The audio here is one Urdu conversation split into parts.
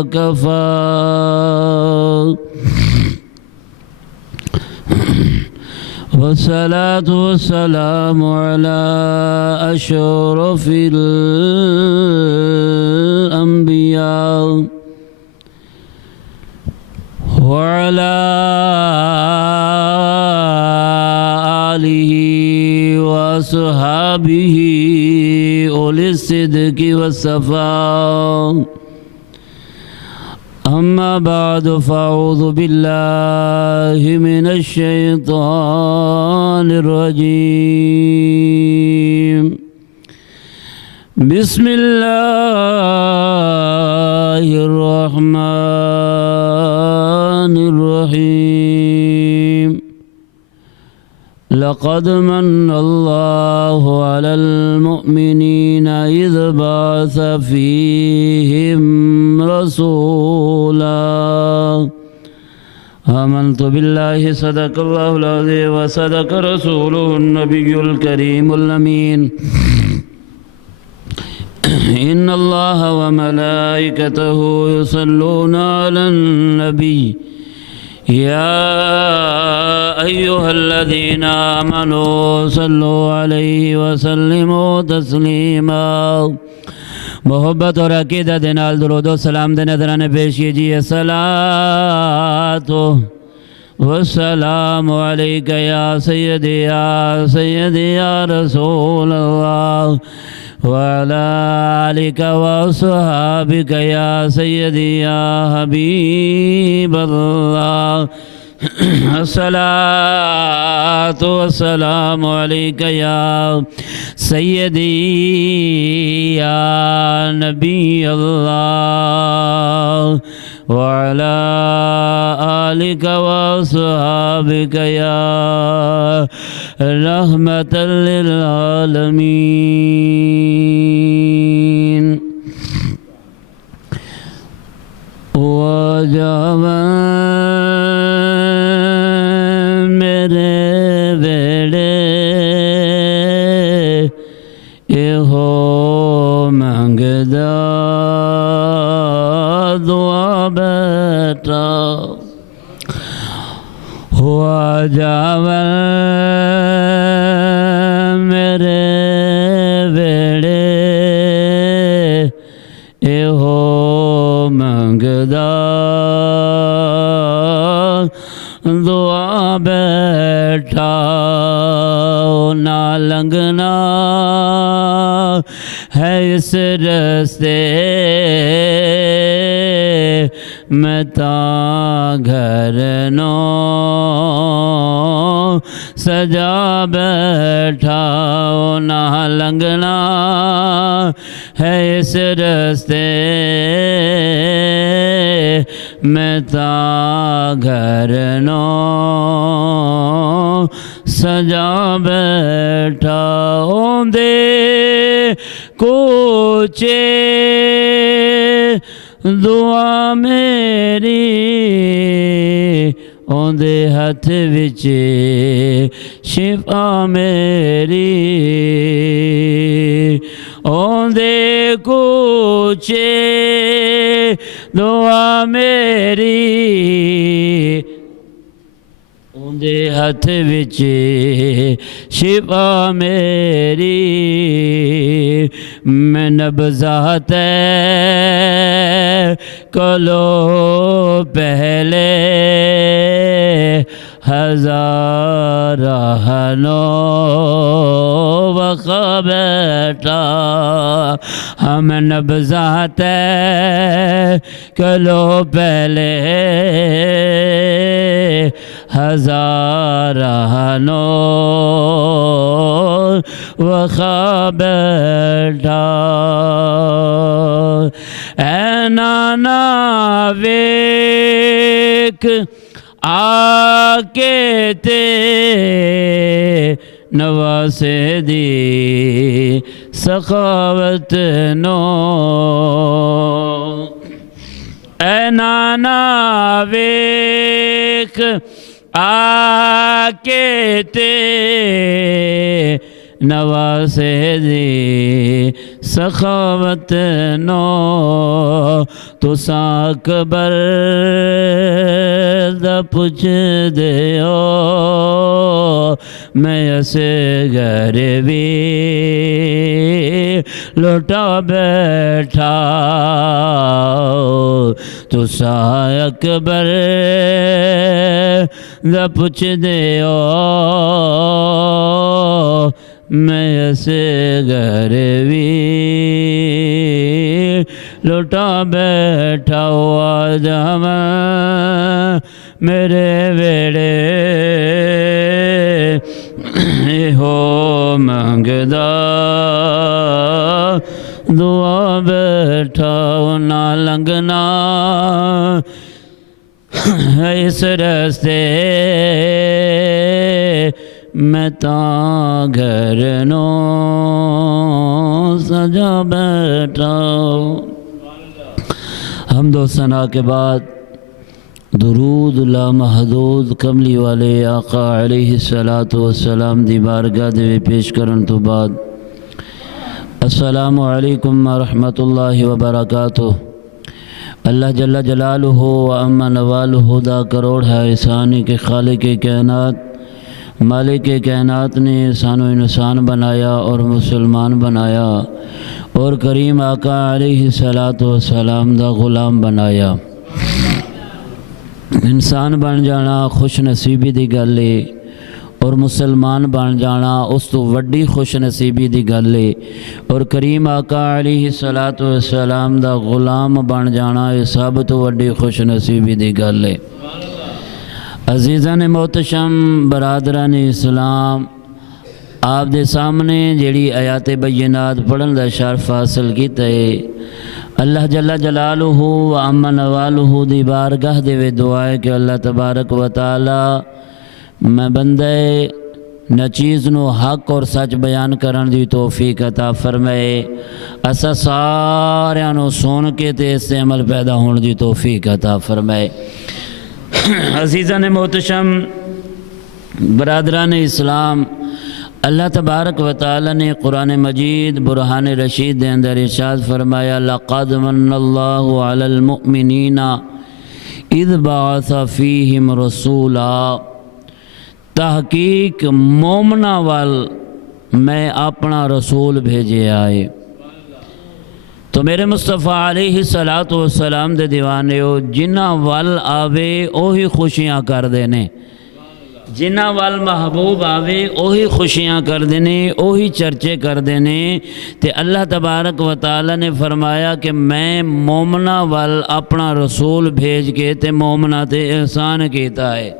وكفى والصلاة والسلام على أشرف الأنبياء وعلى آله وصحابه أولي الصدق والصفاء أما بعد فأعوذ بالله من الشيطان الرجيم بسم الله الرحمن الرحيم لقد من الله على المؤمنين إذ بعث فيهم رسولا آمنت بالله صدق الله العظيم وصدق رسوله النبي الكريم الأمين إن الله وملائكته يصلون على النبي يا أيها الذين آمنوا صلوا عليه وسلموا تسليما محبت اور عقیدت نال درود و سلام دے نظرانے پیش کیجئے صلاۃ والسلام علیک یا سیدی یا رسول اللہ وعلى آلك وصحابك يا سيدي يا حبيب الله الصلاة والسلام عليك يا سيدي يا نبي الله وعلى آلك وصحابك يا رحمة للعالمين وجب میرے بیڑے ہو منگدا دعا بیٹا ہوا جاوے میرے بیڑے ہو منگدا دعا بیٹھا نہ لنگنا ہے اس رستے میں تاں گھر نو سجا بیٹھا نہ لنگنا ہے اس رستے میں تاں گھر نو سجا بیٹھا دے کوچے دعا میری اوندے ہاتھ وچ شفا میری اوندے کوچے دعا میری اوندے ہاتھ وچ شفا میری میں نبضات کلو پہلے ہزارہ نو وقع بیٹھا ہم نبضات کلو پہلے ہزارہ نو وقع بیٹھا اے نانا ویک آکے تے نواسے دی سخاوت نو اے نانا ویک آکے تے نواسے دی سخاوت نو تساں اکبر دا پوچھ دیو میں اسے گھر بھی لوٹا بیٹھا تساں اکبر دا پوچھ دیو میں اسے گھر بھی لوٹا بیٹھا ہوا جام میرے ویڑے ہو منگدا دعا بیٹھا نہ لنگنا اس راستے میں تاں گھر نو سجا بیٹھا حمد و ثنا کے بعد درود لامحدود کملی والے آقا علیہ السلام دی بارگاہ دے پیش کرن تو بعد السلام علیکم ورحمۃ اللہ وبرکاتہ۔ اللہ جل جلالہ و اما نوالہ دا کروڑ ہے احسانی کے خالق کائنات مالک کائنات نے انسان و انسان بنایا اور مسلمان بنایا اور کریم آقا علیہ السلام دا غلام بنایا۔ انسان بن جانا خوش نصیبی دی گل ہے اور مسلمان بن جانا اس تو وڈی خوش نصیبی دی گل ہے اور کریم آقا علیہ السلام دا غلام بن جانا یہ سب تو وڈی خوش نصیبی دی گل ہے۔ عزیزان محتشم برادران اسلام، آپ دے سامنے جیڑی آیات بینات پڑھن دا شرف حاصل کیتا ہے، اللہ جل جلالہ و اما نوالہ دی بارگاہ دے وے دعائے کہ اللہ تبارک و تعالی میں بندے نچیز نو حق اور سچ بیان کرن دی توفیق عطا فرمائے، اسا ساریاں نو سن کے تے اس سے عمل پیدا ہون دی توفیق عطا فرمائے۔ عزیزان محتشم برادران اسلام، اللہ تبارک و تعالی نے قرآن مجید برہان رشید دے اندر ارشاد فرمایا لَقَدْ مَنَّ اللَّهُ عَلَى الْمُؤْمِنِينَ اِذْ بَعَثَ فِيهِمْ رَسُولًا، تحقیق مومنہ وال میں اپنا رسول بھیجے آئے۔ تو میرے مصطفیٰ علیہ السلام دے دیوانے ہو جنہ وال آوے اوہی خوشیاں کر دینے، جنہ وال محبوب آوے اوہی خوشیاں کر دینے، اوہی چرچے کر دینے۔ تے اللہ تبارک و تعالی نے فرمایا کہ میں مومنہ وال اپنا رسول بھیج کے تے مومنہ تے احسان کیتا ہے۔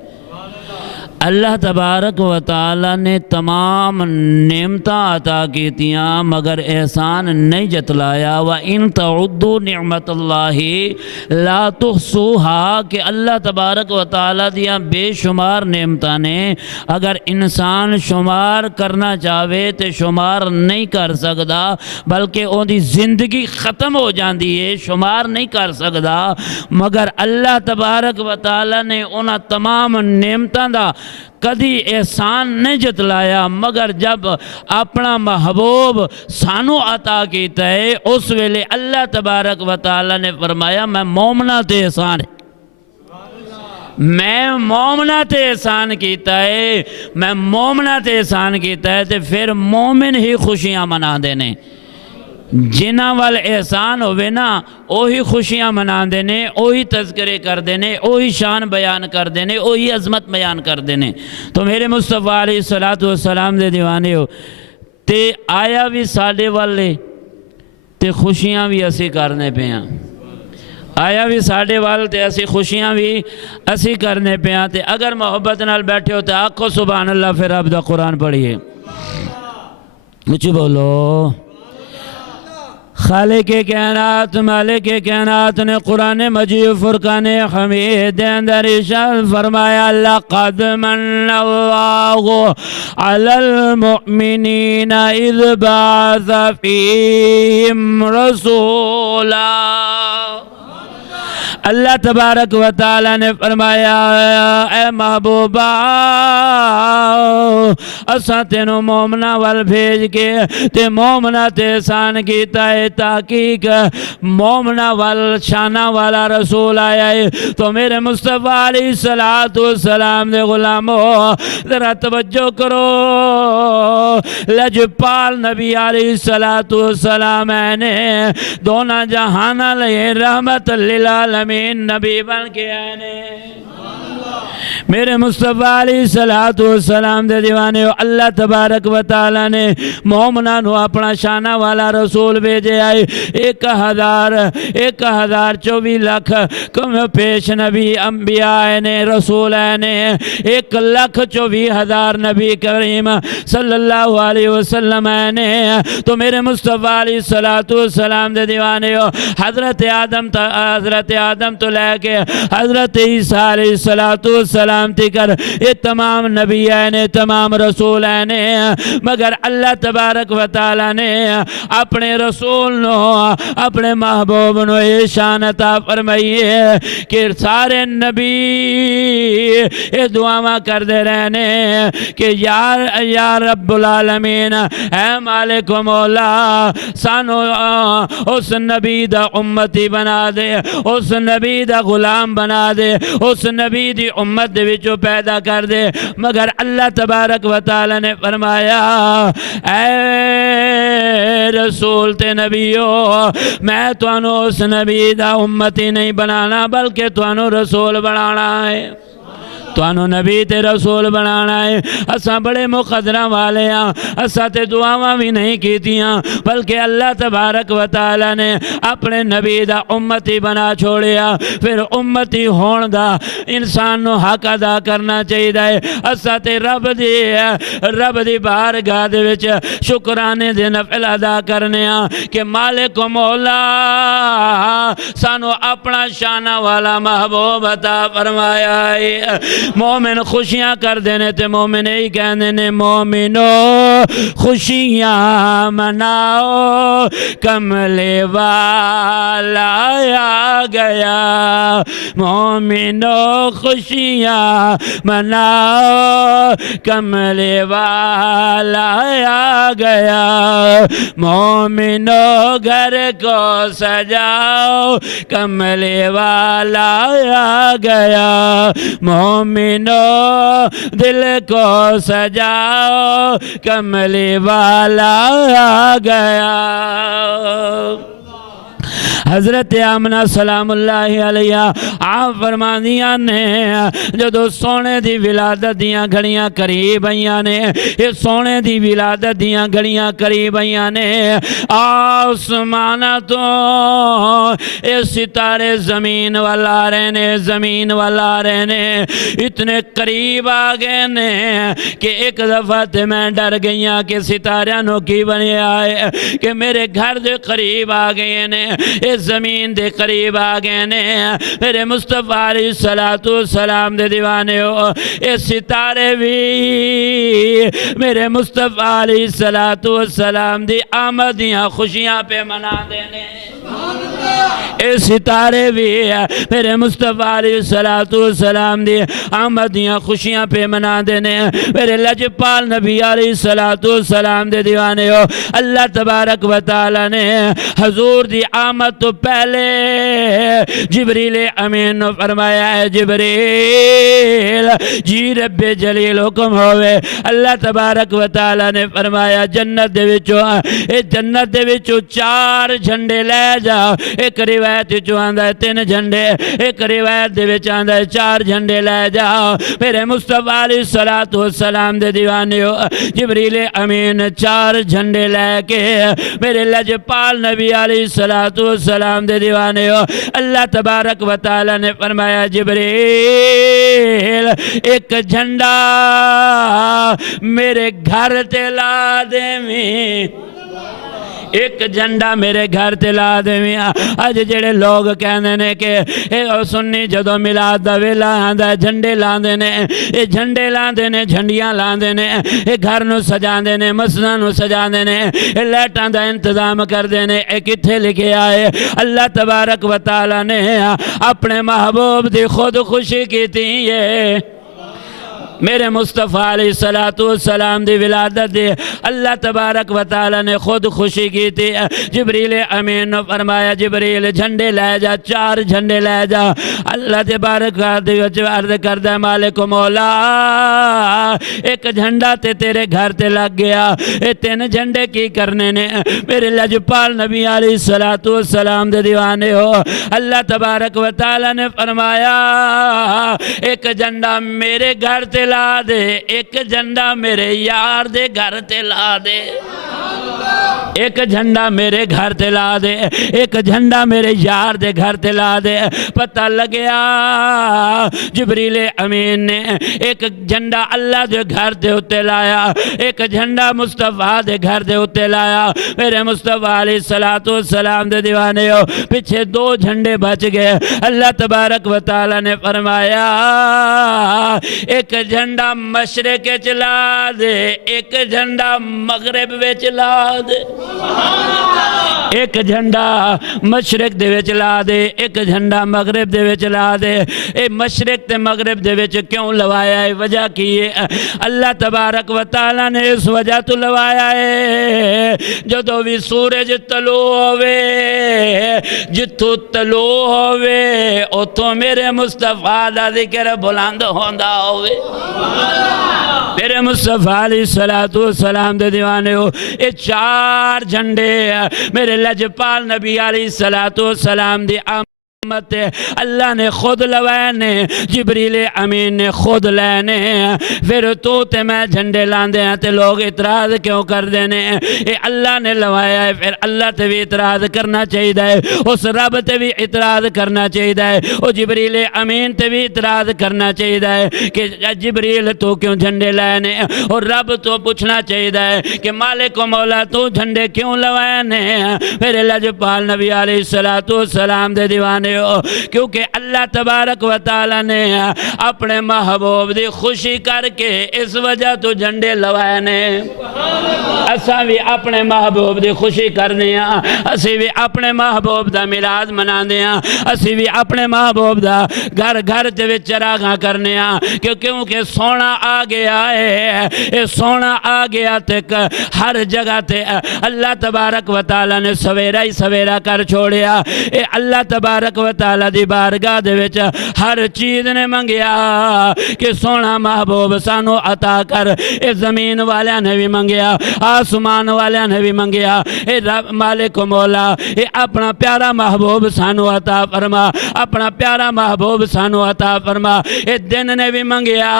اللہ تبارک و تعالی نے تمام نعمتاں عطا کیتیاں مگر احسان نہیں جتلایا۔ وَإِن تَعُدُّوا نِعْمَةَ اللَّهِ لَا تُحْصُوهَا، کہ اللہ تبارک و تعالی دیاں بے شمار نعمتاں نے اگر انسان شمار کرنا چاہے تو شمار نہیں کر سکدا، بلکہ ان دی زندگی ختم ہو جاندی ہے، شمار نہیں کر سکدا۔ مگر اللہ تبارک و تعالی نے انہاں تمام نعمتاں دا کدی احسان نہیں جتلایا، مگر جب اپنا محبوب سانو عطا کیتا ہے اس ویلے اللہ تبارک و تعالی نے فرمایا میں مومنہ تے احسان ہے، میں مومنہ تے احسان کیتا ہے، میں مومنہ تے احسان کیتا ہے تے پھر مومن ہی خوشیاں منا دینے۔ جنہ وال احسان ہوئے نا اوہی خوشیاں منا دینے، اوہی تذکرے کر دینے، اوہی شان بیان کر دینے، اوہی عظمت بیان کر دینے۔ تو میرے مصطفیٰ علیہ السلام دے دیوانے ہو تے آیا بھی ساڑے والے تے خوشیاں بھی اسی کرنے پہ ہیں، آیا بھی ساڑے والے تے اسی خوشیاں بھی اسی کرنے پہ ہیں۔ تے اگر محبت نال بیٹھے ہو تے آکھو سبحان اللہ، پھر رب دا قرآن پڑھیے، مجھے بولو۔ خالق کائنات مالک کائنات نے قرآن مجید فرقان حمید دے اندر ارشاد فرمایا لَقَدْ مَنَّ اللَّهُ عَلَى الْمُؤْمِنِينَ اِذْ بَعَثَ فِيهِمْ رَسُولًا، اللہ تبارک و تعالی نے فرمایا اے محبوبہ اساں تینوں مومنا وال بھیج کے تے مومنا تے احسان کیتا ہے تحقیق مومنا وال شانہ والا رسول آیا ہے تو میرے مصطفیٰ علیہ السلام دے غلاموں ذرا توجہ کرو لجپال نبی علیہ السلام نے دونوں جہانہ لئے رحمت للعالمین نبی بن کے آنے میرے مصطفیٰ علیہ السلام دے دیوانے اللہ تبارک و تعالی نے مومنہ نو اپنا شانہ والا رسول بھیجے آئے 1024 لاکھ کم پیش نبی انبیاء نے رسول نے 1,24,000 نبی کریم صلی اللہ علیہ وسلم نے تو میرے مصطفیٰ علیہ السلام دے دیوانے حضرت آدم تو لے کے حضرت عیسیٰ علیہ السلام کر یہ تمام نبی نے تمام رسول نے مگر اللہ تبارک و تعالی نے اپنے رسول نو اپنے محبوب نو یہ شان عطا فرمائی ہے کہ سارے نبی یہ دعا کر دے رہنے کہ یا رب العالمین اے مالک و مولا سانو اس نبی دا امتی بنا دے اس نبی دا غلام بنا دے اس نبی دی امت دے وچوں پیدا کر دے مگر اللہ تبارک و تعالی نے فرمایا اے رسول تے نبیو میں توانو اس نبی دا امتی نہیں بنانا بلکہ توانو رسول بنانا ہے توانو نبی تے رسول بنانا ہے اساں بڑے مقدرہ والے ہیں اساں تے دعاواں بھی نہیں کیتیاں بلکہ اللہ تبارک و تعالی نے اپنے نبی دا امتی بنا چھوڑیا پھر امتی ہون دا انسان نو حق ادا کرنا چاہیے اساں تے رب دی بارگاہ دے وچ شکرانے دے نفل ادا کرنے ہیں کہ مالک و مولا سانو اپنا شانہ والا محبوب عطا فرمایا ہے مومن خوشیاں کر دینے تے مومن ہی کہنے نے مومنو خوشیاں مناؤ کملے والا آ گیا مومنو خوشیاں مناؤ کملے والا آ گیا مومنو گھر کو سجاؤ کملے والا آ گیا مومنو دل کو سجاؤ کملی والا آ گیا حضرت آمنہ سلام اللہ علیہ آپ فرمانیاں نے جدو سونے دی ولادت دیاں گھڑیاں قریب آئیاں نے یہ سونے دی ولادت دیاں گھڑیاں قریب آئیاں نے آسمانہ تو یہ ستارے زمین والا رہنے اتنے قریب آگئے نے کہ ایک دفعہ تے میں ڈر گئیاں کہ ستاریاں نو کی بنی آئے کہ میرے گھر دے قریب آگئے نے اس زمین دے قریب آگئے نے میرے مصطفیٰ علیہ السلام دے دیوانے ہو یہ ستارے بھی میرے مصطفیٰ علیہ السلام دی آمدیاں خوشیاں پہ منا دینے اے ستارے بھی میرے مصطفیٰ علیہ السلام دی آمدیاں خوشیاں پہ منا دینے میرے لجپال نبی علیہ السلام دے دیوانے ہو اللہ تبارک و تعالی نے حضور دی آمد تو پہلے جبریل امین نے فرمایا ہے جبریل جی رب جلیل حکم ہوئے اللہ تبارک و تعالی نے فرمایا جنت دے وچوں 4 جھنڈے لے جاؤ ایک روایت جو آندہ ہے 3 جھنڈے ایک روایت دے وچ آندہ ہے 4 جھنڈے لے جاؤ میرے مصطفیٰ علیہ السلام دے دیوانے ہو جبریل امین 4 جھنڈے لے کے میرے لجپال نبی علیہ السلام دے دیوانے ہو اللہ تبارک و تعالی نے فرمایا جبریل ایک جھنڈا میرے گھر تے لا دے میں ایک جھنڈا میرے گھر تے لا دیویاں اج جڑے لوگ کہندے نے کہ اے سنی جدوں میلاد دا ویلا آندا جھنڈے لاندے نے اے جھنڈے لاندے نے جھنڈیاں لاندے نے اے گھر نو سجاندے نے مسجداں نو سجاندے نے اے لائٹاں دا انتظام کردے نے اے کتھے لکھیا ہے اللہ تبارک و تعالی نے اپنے محبوب دی خود خوشی کیتی ہے میرے مصطفیٰ علیہ السلام دی ولادت دی اللہ تبارک و تعالی نے خود خوشی کی تھی جبریل امین نے فرمایا جبریل جھنڈے لے جا 4 جھنڈے لے جا اللہ تبارک عرض کردہ مالک مولا ایک جھنڈا تے تیرے گھر تے لگ گیا اے 3 جھنڈے کی کرنے نے میرے لجپال نبی علیہ السلام دے دیوانے ہو اللہ تبارک و تعالی نے فرمایا ایک جھنڈا میرے گھر تے لا دے ایک جھنڈا میرے یار دے گھر تے لا دے ایک جھنڈا میرے گھر تے لا دے ایک جھنڈا میرے یار دے گھر تے لا دے پتہ لگیا جبریل امین نے ایک جھنڈا اللہ دے گھر دے اتے لایا ایک جھنڈا مصطفیٰ دے گھر دے اتے لایا میرے مصطفیٰ علیہ السلام دے دیوانے ہو پیچھے 2 جھنڈے بچ گئے اللہ تبارک و تعالی نے فرمایا ایک جھنڈا مشرق چلا دے ایک جھنڈا مغرب میں چلا دے ایک جھنڈا مشرق دے وچ لا دے ایک جھنڈا مغرب دے وچ لا دے اے مشرق تے مغرب دے وچ کیوں لوایا ہے وجہ کی ہے اللہ تبارک و تعالی نے اس وجہ تو لوایا ہے جدوں بھی سورج طلوع ہوئے جتھوں طلوع ہوئے اتھوں میرے مصطفیٰ دا ذکر بلند ہوندا ہوئے میرے مصطفیٰ علیہ السلام دے دیوانے ہو اے 4 جھنڈے میرے لجپال نبی علیہ السلام دی اللہ نے خود لوانے جبریل امین نے خود لینے پھر تو تے میں جھنڈے لاندے ہیں تے لوگ اعتراض کیوں کر دینے اے اللہ نے لوایا ہے پھر اللہ تے بھی اعتراض کرنا چاہیے ہے اس رب تے بھی اعتراض کرنا چاہیے ہے او جبریل امین تے بھی اعتراض کرنا چاہیے ہے کہ جبریل تو کیوں جھنڈے لینے اور رب تو پوچھنا چاہیے ہے کہ مالک و مولا تو جھنڈے کیوں لوانے میرے لجپال نبی علیہ السلام دے دیوانے کیونکہ اللہ تبارک و تعالی نے اپنے محبوب دی خوشی کر کے اس وجہ تو جھنڈے لوائے نے اساں بھی اپنے محبوب دی خوشی کرنے ہیں اسی بھی اپنے محبوب دا میلاد مناندے ہیں اسی بھی اپنے محبوب دا گھر گھر تے چراغاں کرنے ہیں کیونکہ سونا آ گیا ہے اے سونا آ گیا تے ہر جگہ تے اللہ تبارک و تعالی نے سویرا ہی سویرا کر چھوڑیا اے اللہ تبارک و تعالی دی بارگاہ دے وچ ہر چیز نے منگیا کہ سونا محبوب سانو عطا کر اے زمین والیاں نے بھی منگیا آسمان والیاں نے بھی منگیا اے رب مالک و مولا اے اپنا پیارا محبوب سانو عطا فرما اپنا پیارا محبوب سانو عطا فرما اے دن نے بھی منگیا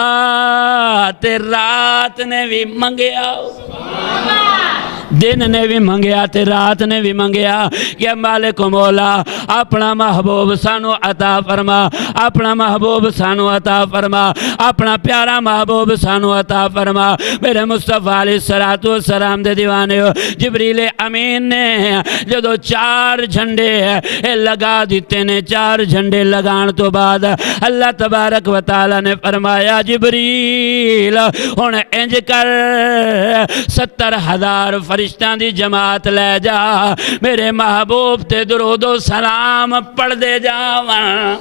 تے رات نے بھی منگیا دن نے بھی منگیا تے رات نے بھی منگیا کہ مالک و مولا اپنا محبوب سانو عطا فرما اپنا محبوب سانو عطا فرما اپنا پیارا محبوب سانو عطا فرما میرے مصطفیٰ علیہ السلام دے دیوانے ہو جبریل امین نے جدو 4 جھنڈے لگا دیتے نے 4 جھنڈے لگان تو بعد اللہ تبارک و تعالی نے فرمایا جبریل ہن انج کر 70,000 فرشتاں دی جماعت لے جا میرے محبوب تے درود و سلام پڑھ دے جاواں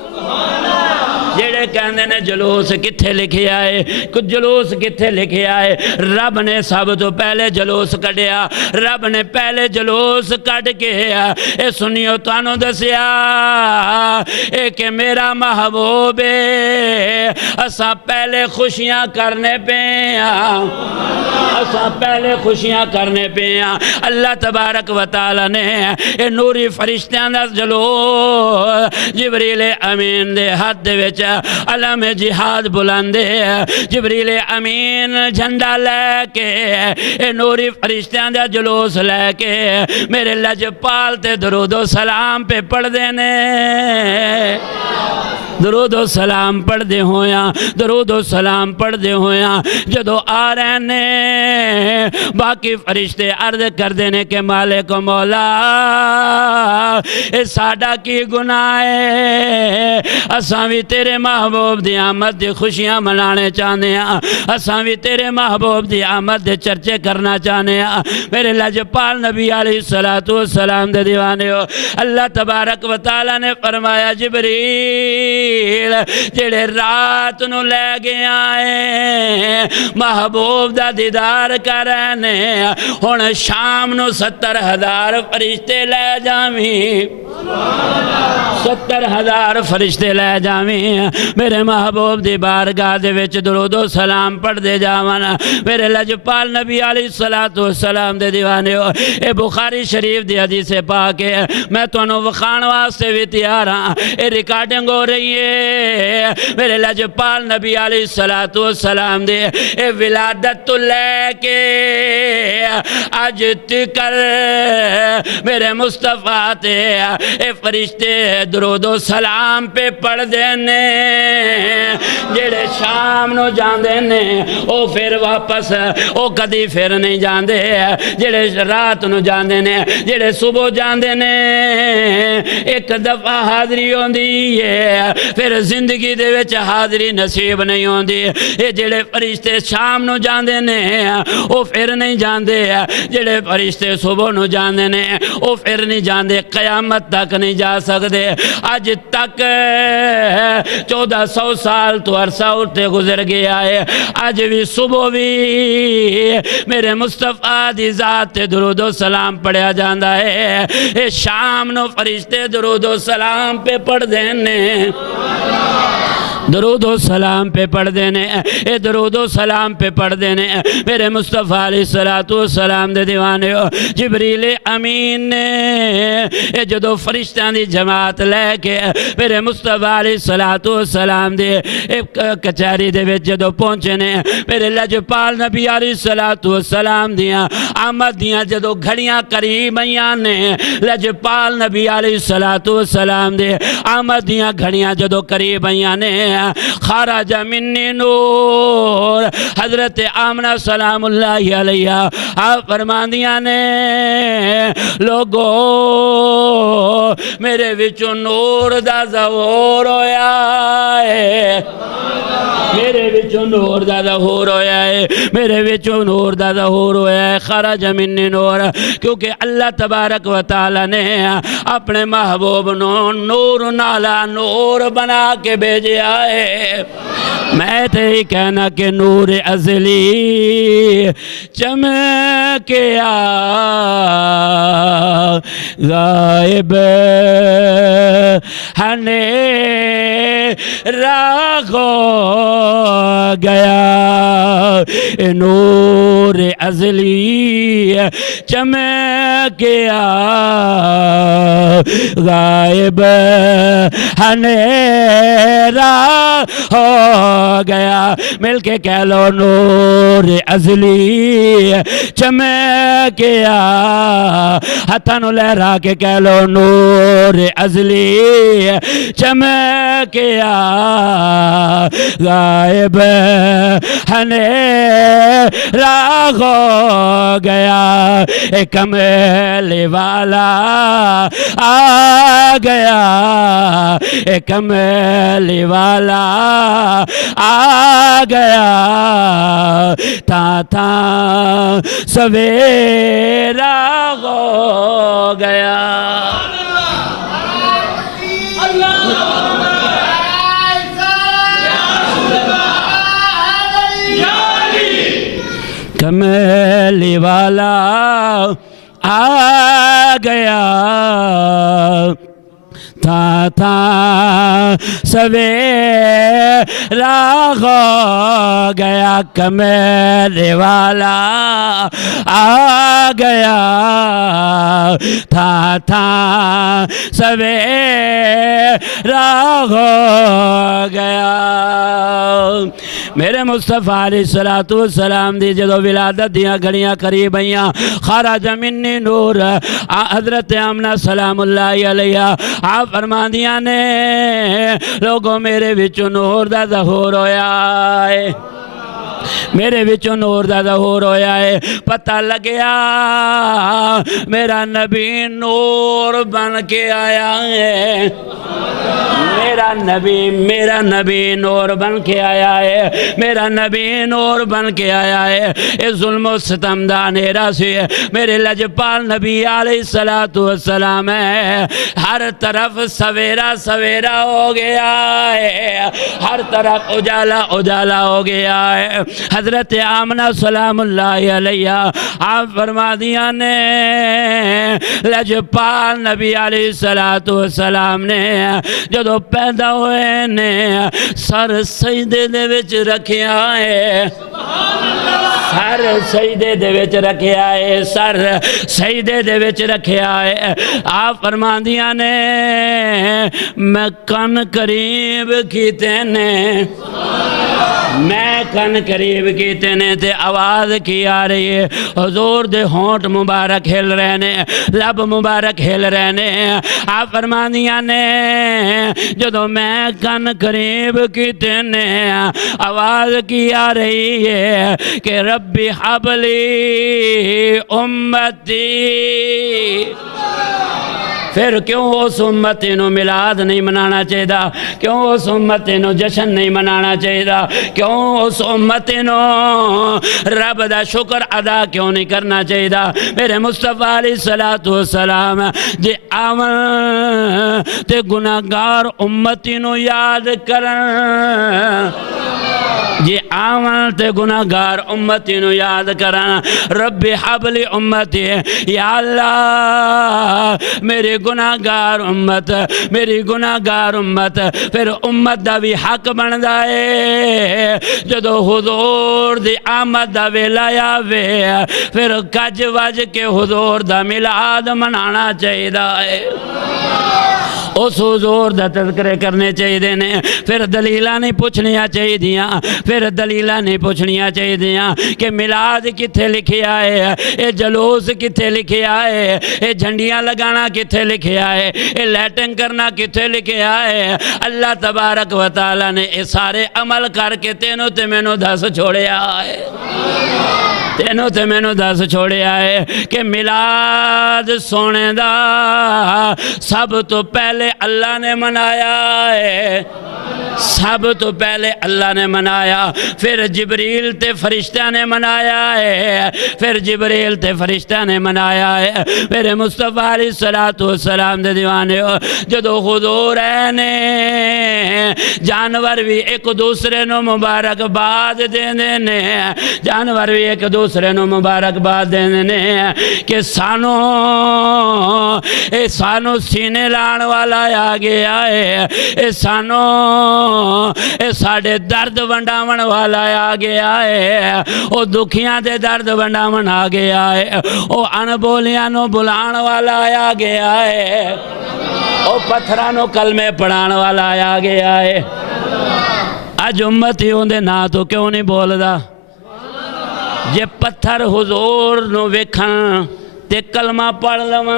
جڑے کہندے نے جلوس کتھے لکھیا ہے کچھ جلوس کتھے لکھیا ہے رب نے سب تو پہلے جلوس کڈیا رب نے پہلے جلوس کڈ کے اے سنیو تانوں دسیا اے کہ میرا محبوب اساں پہلے خوشیاں کرنے پے اساں پہلے خوشیاں کرنے پے اللہ تبارک و تعالی نے اے نوری فرشتیاں دا جلوس جبریل امین دے ہاتھ دے وچ علم جہاد بلندے جبریل امین جھنڈا لے کے اے نوری فرشتیاں دا جلوس لے کے میرے لجپال تے درود و سلام پہ پڑھ دینے درود و سلام پڑھ دے ہویاں درود و سلام پڑھ دے ہویاں جدو آ رہے نے باقی فرشتے عرض کر دینے کہ مالک و مولا اے ساڈا کی گناہ ہے اساں بھی تیرے محبوب دی آمد دی خوشیاں منانے چاہنے ہیں اساں بھی تیرے محبوب دی آمد دے چرچے کرنا چاہنے ہیں میرے لجپال نبی علیہ السلام دے دیوانے ہو اللہ تبارک و تعالی نے فرمایا جبریل جڑے رات نو لے گیا ہے محبوب دا دیدار کرنے ہن شام نو 70,000 فرشتے لے جاویں 70,000 فرشتے لے جاویں میرے محبوب دی بارگاہ دے وچ درود و سلام پڑھ دے جاون میرے لجپال نبی علیہ السلام دے دیوانے ہو اے بخاری شریف دی حدیث پاک ہے میں تانوں وکھاؤن واسطے بھی تیار ہاں اے ریکارڈنگ ہو رہی ہے میرے لجپال نبی علیہ السلام دے اے ولادت تو لے کے اج تکر میرے مصطفیٰ تے اے فرشتے درود و سلام پہ پڑھ دینے جڑے شام نو جاندے نے او پھر واپس او کدی پھر نہیں جاندے جڑے رات نو جاندے نے جڑے صبح جاندے نے ایک دفعہ حاضری ہوندی ہے پھر زندگی دے وچ حاضری نصیب نہیں ہوندی اے جڑے فرشتے شام نو جاندے نے او پھر نہیں جاندے جڑے فرشتے صبح نو جاندے نے او پھر نہیں جاندے قیامت تک نہیں جا سکدے اج تک 1400 سال تو عرصہ اٹھتے گزر گیا ہے اج بھی صبح بھی میرے مصطفیٰ دی ذات تے درود و سلام پڑھیا جاندہ ہے اے شام نو فرشتے درود و سلام پہ پڑھ دینے درود و سلام پہ پڑھ دینے اے درود و سلام پہ پڑھ دینے میرے مصطفیٰ علیہ السلام دے دیوانے ہو جبریل امین نے اے جدو فرشتان دی جماعت لے کے میرے مصطفیٰ علیہ السلام دے کچھاری دے وچ جدو پہنچنے میرے لجپال نبی علیہ السلام دیاں آمد دیاں جدو گھڑیاں قریب آیاں نے لجپال نبی علیہ السلام دے آمد دیاں گھڑیاں جدو قریب آیاں نے خارج منی نور حضرت آمنہ سلام اللہ علیہ آپ فرماندیاں نے لوگو میرے وچوں نور دا ظہور ہویا ہے میرے وچوں نور دا ظہور ہویا ہے میرے وچوں نور دا ظہور ہویا ہے خرج منی نور کیونکہ اللہ تبارک و تعالی نے اپنے محبوب نو نور نالا نور بنا کے بھیجیا ہے میں تے ہی کہنا کہ نور ازلی چمکیا غائب راہ ہو گیا نور ازلی چمکیا غائب راہ ہو گیا مل کے کہہ لو نور ازلی چمکیا ہتھانو لہرا کے کہہ لو نور ازلی چمکیا غائب راہ ہو گیا کمل والا آ گیا کمل والا آ گیا تا سویرا ہو گیا کملی والا آ گیا تا سویرا ہو گیا کملی والا آ گیا تا سویرا ہو گیا میرے مصطفیٰ علیہ الصلوۃ والسلام دی جدو ولادت دیاں گھڑیاں قریب آئیاں خرج منی نور حضرت آمنہ سلام اللہ علیہ آپ فرماندیاں نے لوگوں میرے وچوں نور دا ظہور ہویا ہے میرے وچوں نور دا ظہور ہویا ہے پتہ لگیا میرا نبی نور بن کے آیا ہے میرا نبی نور بن کے آیا ہے میرا نبی نور بن کے آیا ہے اے ظلم و ستم دا اندھیرا سے میرے لجپال نبی علیہ السلام ہے ہر طرف سویرا سویرا ہو گیا ہے ہر طرف اجالا اجالا ہو گیا ہے حضرت آمنہ سلام اللہ علیہ آپ فرما دیا نے لجپال نبی علیہ السلام نے جدو پیدا ہوئے نے سر سجدے دے وچ رکھیا ہے سر سجدے دے وچ رکھیا ہے سر سجدے دے وچ رکھیا ہے آپ فرماندیاں نے میں کن قریب کیتے نے میں کن قریب کیتے نے تے آواز کی آ رہی ہے حضور دے ہونٹ مبارک ہل رہے نے لب مبارک ہل رہے نے آپ فرماندیاں نے جدو میں کن قریب کیتے نے آواز کی آ رہی ہے کہ ربی حبلی امتی پھر کیوں اس امتی نو میلاد نہیں منانا چاہیے کیوں اس امتی نو جشن نہیں منانا چاہیے کیوں اس امتی نو رب دا شکر ادا کیوں نہیں کرنا چاہیے میرے مصطفیٰ علیہ السلام جے آمن تے گناہگار امتی نو یاد کرن جی آمن تے گناہگار امتی نو یاد کرنا رب حبلی امتی یا اللہ میری گناہگار امت میری گناہگار امت پھر امت دا بھی حق بن دائے جدو حضور دی آمد دا ویلا آوے پھر کج وج کے حضور دا میلاد منانا چاہیے اس حضور دا تذکرے کرنے چاہیے دینے پھر دلیلہ نہیں پوچھنیاں چاہیے دیاں پھر دلیلہ نہیں پوچھنیاں چاہیے دیاں کہ میلاد کتھے لکھے آئے اے جلوس کتھے لکھے آئے اے جھنڈیاں لگانا کتھے لکھے آئے اے لیٹنگ کرنا کتھے لکھے آئے اللہ تبارک و تعالیٰ نے اے سارے عمل کر کے تینوں تے میں نو دس چھوڑے آئے تینوں تے میں نو دس چھوڑے آئے کہ میلاد سونے دا سب تو پہلے اللہ نے منایا ہے سب تو پہلے اللہ نے منایا پھر جبریل تے فرشتہ نے منایا ہے پھر جبریل تے فرشتہ نے منایا ہے میرے مصطفیٰ علیہ السلام دے دیوانے ہو جدو حضور نے جانور بھی ایک دوسرے نو مبارک باد دینے جانور بھی ایک دوسرے نو مبارک باد دینے کہ سانو سینے لان والا آ گیا ہے اے ساڑے درد ونڈاون والا آ گیا ہے او دکھیاں دے درد ونڈاون آ گیا ہے او انبولیاں نو بلان والا آ گیا ہے او پتھرانو کلمے پڑھان والا آ گیا ہے اج امتی ہوندے نا تو کیوں نہیں بول دا جے پتھر حضور نو ویکھن تے کلمہ پڑھ لواں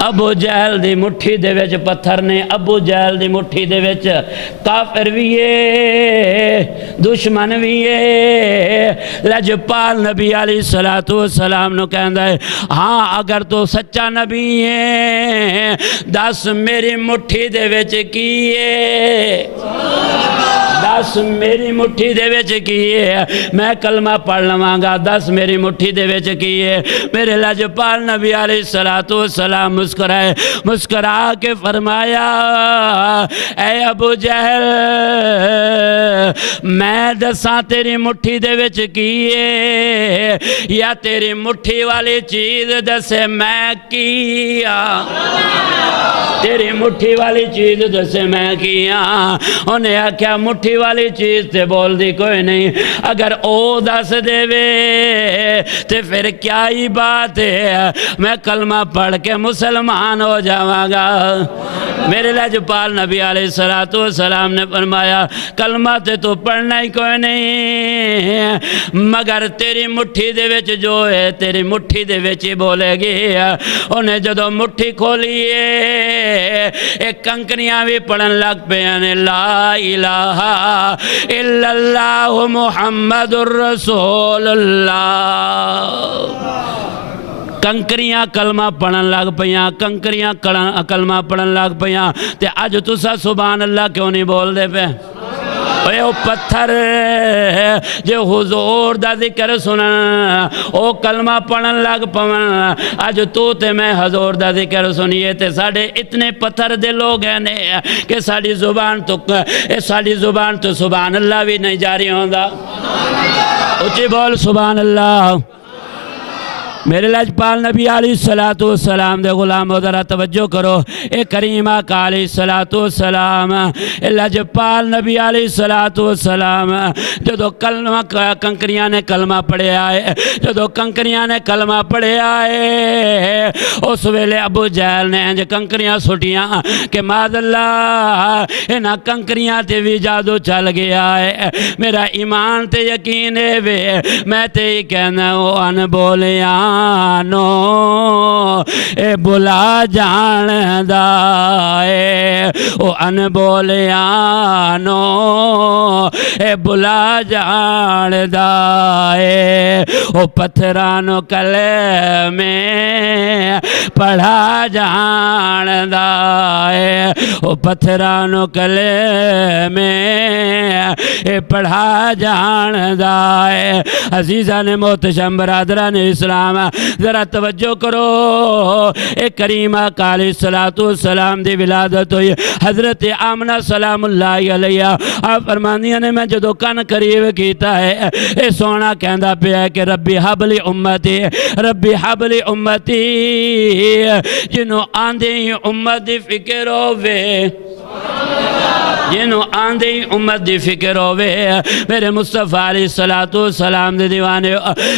ابو جہل دی مٹھی دے وچ پتھر نے ابو جہل دی مٹھی دے وچ کافر بھی ہے دشمن بھی ہے لجپال نبی علیہ السلام نو کہندا ہے ہاں اگر تو سچا نبی ہے دس میری مٹھی دے وچ کی ہے دس میری مٹھی دے وچ کی ہے میں کلمہ پڑھ لواں گا دس میری مٹھی دے وچ کی ہے میرے لجپال نبی علیہ السلام مسکرا کے فرمایا اے ابو جہل میں دساں تیری مٹھی دے وچ کی ہے یا تیری مٹھی والی چیز دسے میں کیا تیری مٹھی والی چیز دسے میں کیا انہیں آکھیا مٹھی والی چیز تے بول دی کوئی نہیں اگر او دس دے وے تے پھر کیا ہی بات ہے میں کلمہ پڑھ کے مسلمان ہو جاواں گا میرے لاجپال نبی علیہ السلام نے فرمایا کلمہ تے تو پڑھنا ہی کوئی نہیں مگر تیری مٹھی دے وچ جو ہے تیری مٹھی دے وچ ہی بولے گی انہیں جدو مٹھی کھولیے ایک کنکریاں بھی پڑھن لگ پہ لا الہ الا اللہ محمد الرسول اللہ کنکریاں کلمہ پڑھن لگ پیاں کنکریاں کلمہ پڑھن لگ پیاں تے اج تسا سبحان اللہ کیوں نہیں بول دے پہ اے او پتھر جو حضور دا ذکر سنن او کلمہ پڑھن لگ پون اج تو تے میں حضور دا ذکر سنیے تے ساڑھے اتنے پتھر دے لوگ ہیں کہ ساڑھی زبان تو سبحان اللہ بھی نہیں جاری ہوندہ اچھی بول سبحان اللہ میرے لاجپال نبی علیہ السلام دے غلام ذرا توجہ کرو اے کریم آقا علیہ السلام اے لاجپال نبی علیہ السلام جدو کلمہ کنکریاں نے کلمہ پڑھے آئے جدو کنکریاں نے کلمہ پڑھے آئے اس ویلے ابو جہل نے انج کنکریاں سٹیاں کہ ماذ اللہ انہاں کنکریاں تے بھی جادو چل گیا ہے میرا ایمان تے یقین ہے وے میں تے ہی کہنا وہ ان بولیاں اے بلا جان دائے او ان بولیانو اے بلا جان دائے او پتھرانو کلمے پڑھا جان دائے او پتھرانو کلمے پڑھا جان دائے عزیزان محتشم برادران اسلام ذرا توجہ کرو اے کریم آقا علیہ السلام دی ولادت ہوئی حضرت آمنہ سلام اللہ علیہ آپ فرماندیاں نے میں جدو کن قریب کیتا ہے اے سونا کہندہ پہ ہے کہ ربی حبلی امتی جنہوں آندے ہی امت دی فکر ہوئے جنہوں آندے ہی امت دی فکر ہوئے میرے مصطفیٰ علیہ السلام دے دیوانے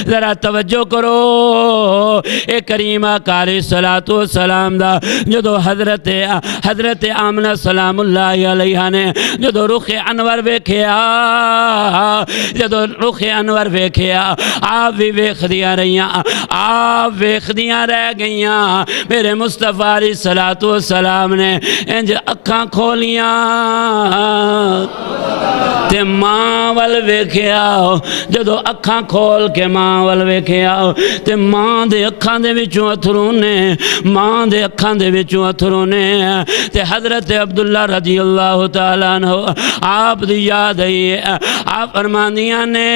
ذرا توجہ کرو اے کریم آقا علیہ السلام دا جدو حضرت آمنہ سلام اللہ علیہ نے جدو رخ انور ویکھیا آپ بھی ویکھ دیا رہیاں آپ ویکھ دیا رہ گئیاں میرے مصطفیٰ علیہ السلام نے انج اکھاں کھولیاں تے ماں وال ویکھیا جدو اکھاں کھول کے ماں وال ویکھیا تے ماں دے اکھاں دے وچوں اتھروں نے تے حضرت عبداللہ رضی اللہ تعالیٰ عنہ آپ دی یاد آئی آپ فرماندیاں نے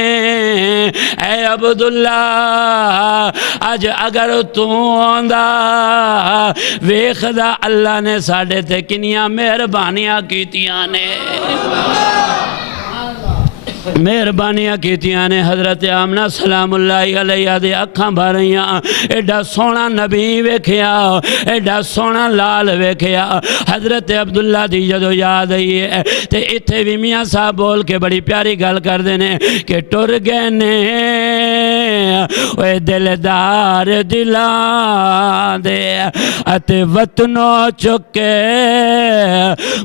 اے عبداللہ اج اگر تو آندا ویکھدا اللہ نے ساڑھے تے کنیاں مہربانیاں کیتیاں نے مہربانیاں کیتیاں نے حضرت آمنہ سلام اللہ علیہ دے اکھاں بھریاں ایڈا سونا نبی ویکھیا ایڈا سونا لال ویکھیا حضرت عبداللہ دی جدو یاد آئی ہے تے اتھے بھی میاں صاحب بول کے بڑی پیاری گل کر دینے کہ ٹر گئے نے اے دلدار دلان دے اتے وطنوں چکے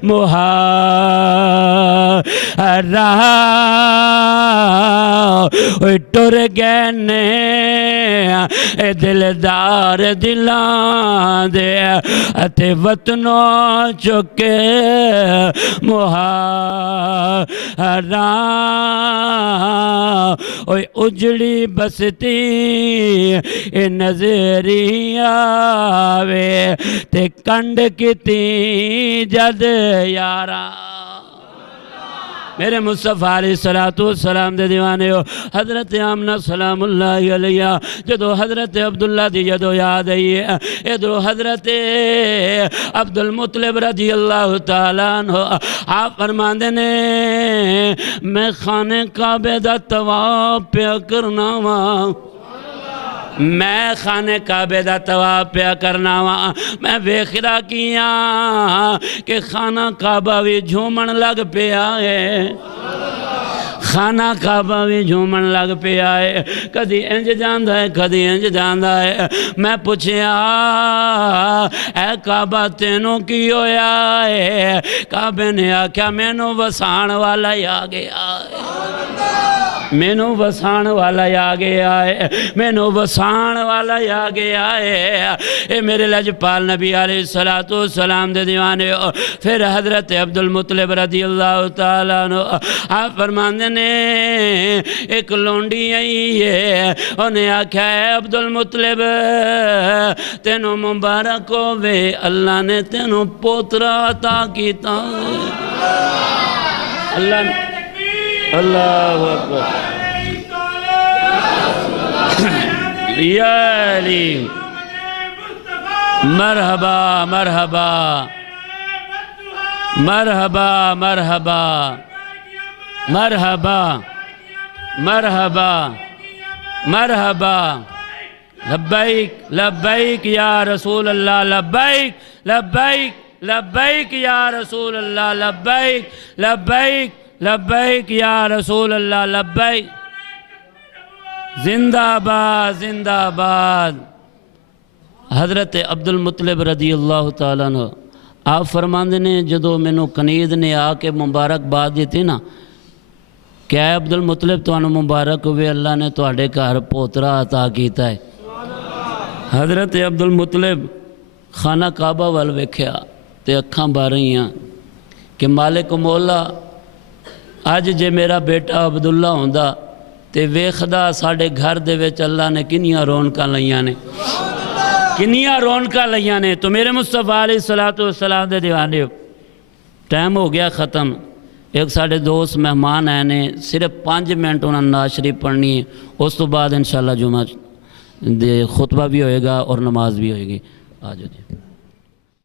مہارہ ٹر گئے نے اے دلدار دلان دے اتے وطنوں چکے مہارہ اوے اجڑی بستی اے نظری آوے تے کنڈ کتی جد یارا میرے مصطفیٰ علیہ السلام دے دیوانے ہو حضرت آمنہ سلام اللہ علیہ جدو حضرت عبداللہ دی جدو یاد آئی ہے ادھر حضرت عبدالمطلب رضی اللہ تعالیٰ عنہ آپ فرماندے نے میں خانے کعبے دا طواف پیا کرنا وا میں خانے کعبے دا طواف پیا کرنا وا میں ویکھدا کیاں کہ خانہ کعبہ بھی جھومن لگ پیا ہے خانہ کعبہ بھی جھومن لگ پیا ہے، کدی انج جاندا ہے کدی انج جاندا ہے۔ میں پوچھیا اے کعبہ تینوں کی ہویا ہے؟ کعبے نے آکھیا مینوں وسان والا ہی آ گیا ہے، مینوں وسان والا ہی آ گیا ہے، مینوں وسان والا ہی آ گیا ہے۔ اے میرے لجپال نبی علیہ السلام دے دیوانے ہو۔ پھر حضرت عبد المطلب رضی اللہ تعالیٰ عنہ آپ فرماندے نے ایک لونڈی آئی ہے، انہیں آکھا ہے عبد المطلب تینوں مبارک ہووے، اللہ نے تینوں پوترا عطا کیتا۔ اللہ اکبر یا علی، مرحبا مرحبا مرحبا مرحبا مرحبا مرحبا مرحبا، لبیک لبیک یا رسول اللہ، لبیک لبیک لبیک یا رسول اللہ، لبیک لبیک لبیک یا رسول اللہ، لبیک۔ زندہ باد زندہ باد۔ حضرت عبد المطلب رضی اللہ تعالیٰ عنہ آپ فرماندے نے جدو مینوں کنید نے آ کے مبارک باد دیتی نا کہ اے عبد المطلب تانوں مبارک ہوئے، اللہ نے تواڈے گھر پوترا عطا کیتا ہے۔ حضرت عبد المطلب خانہ کعبہ وال ویکھیا تے اکھاں بارئیاں کہ مالک مولا اج جے میرا بیٹا عبداللہ ہوندا تے ویکھدا ساڈے گھر دے وچ اللہ نے کنیاں رونقاں لائیاں نے، کنیاں رونقاں لائیاں نے۔ تو میرے مصطفیٰ علیہ السلام دے دیوانے ٹائم ہو گیا ختم۔ ایک ساڈے دوست مہمان آئے نے، صرف 5 منٹ انہوں نے نعت شریف پڑھنی ہے، اس تو بعد انشاءاللہ جمعہ دے خطبہ بھی ہوئے گا اور نماز بھی ہوئے گی۔ آ جاؤ جی۔